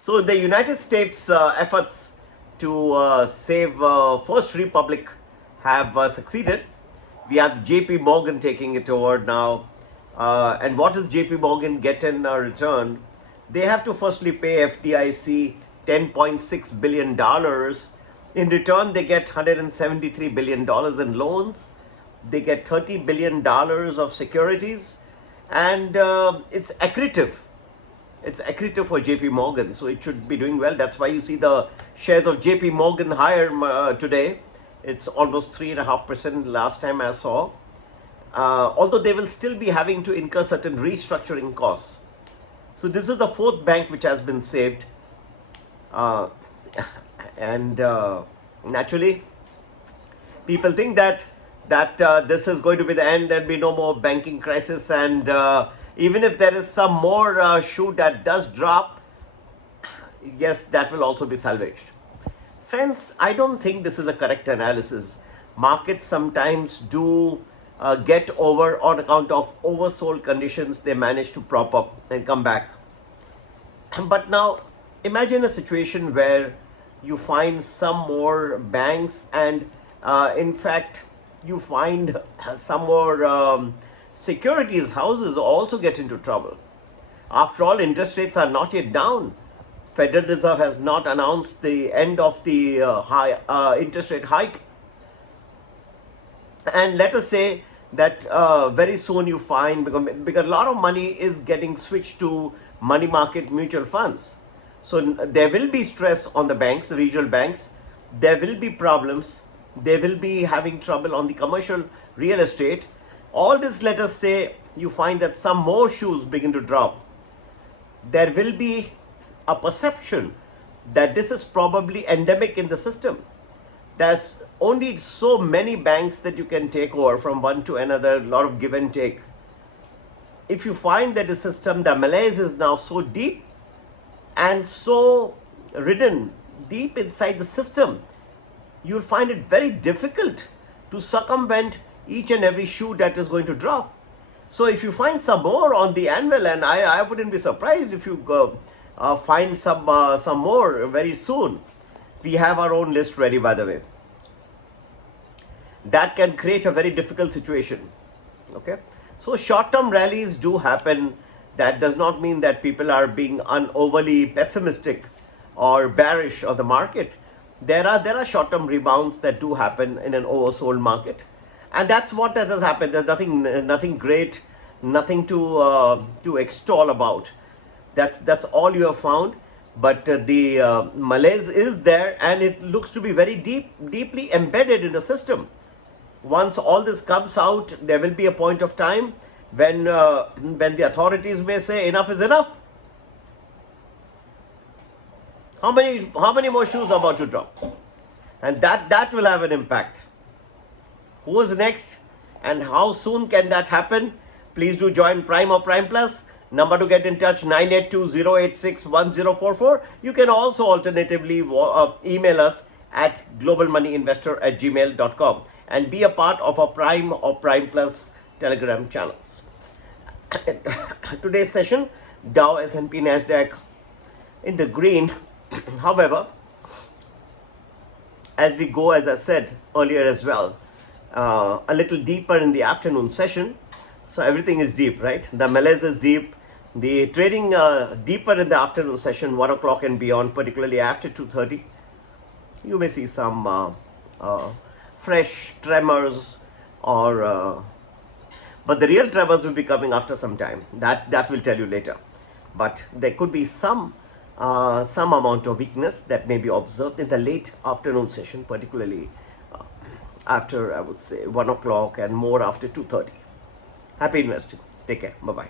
So the United States efforts to save First Republic have succeeded. We have JP Morgan taking it over now. And what does JP Morgan get in return? They have to firstly pay FDIC $10.6 billion. In return, they get $173 billion in loans. They get $30 billion of securities. And it's accretive. It's accretive for JP Morgan, so it should be doing well. That's why you see the shares of JP Morgan higher today. It's almost 3.5% last time I saw. Although they will still be having to incur certain restructuring costs. So this is the fourth bank which has been saved. And naturally, people think that this is going to be the end. There'll be no more banking crisis, and even if there is some more shoe that does drop, yes, that will also be salvaged. Friends, I don't think this is a correct analysis. Markets sometimes do get over on account of oversold conditions. They manage to prop up and come back. But now imagine a situation where you find some more banks, and in fact you find some more securities houses also get into trouble. After all, interest rates are not yet down. Federal Reserve has not announced the end of the interest rate hike. And let us say that very soon you find, because a lot of money is getting switched to money market mutual funds. So there will be stress on the banks, the regional banks. There will be problems. They will be having trouble on the commercial real estate. All this, let us say, you find that some more shoes begin to drop. There will be a perception that this is probably endemic in the system. There's only so many banks that you can take over from one to another, a lot of give and take. If you find that the system, the malaise is now so deep and so ridden deep inside the system, you'll find it very difficult to circumvent each and every shoe that is going to drop. So if you find some more on the anvil, and I wouldn't be surprised if you find some more very soon. We have our own list ready, by the way. That can create a very difficult situation. Okay, so short-term rallies do happen. That does not mean that people are being overly pessimistic or bearish on the market. There are short-term rebounds that do happen in an oversold market, and that's what has happened. There's nothing great, nothing to extol about. That's all you have found. But the malaise is there, and it looks to be very deeply embedded in the system. Once all this comes out, there will be a point of time when the authorities may say enough is enough. How many more shoes are about to drop? And that will have an impact. Who is next, and how soon can that happen? Please do join Prime or Prime Plus. Number to get in touch, 982-086-1044. You can also alternatively email us at globalmoneynvestor@gmail.com and be a part of our Prime or Prime Plus Telegram channels. Today's session, Dow, S&P, Nasdaq in the green. However, as we go, as I said earlier as well, a little deeper in the afternoon session. So everything is deep, right? The malaise is deep. The trading deeper in the afternoon session, 1 o'clock and beyond, particularly after 2:30, you may see some fresh tremors, but the real tremors will be coming after some time. That will tell you later. But there could be some amount of weakness that may be observed in the late afternoon session, particularly after, I would say, 1 o'clock and more after 2:30. Happy investing. Take care. Bye-bye.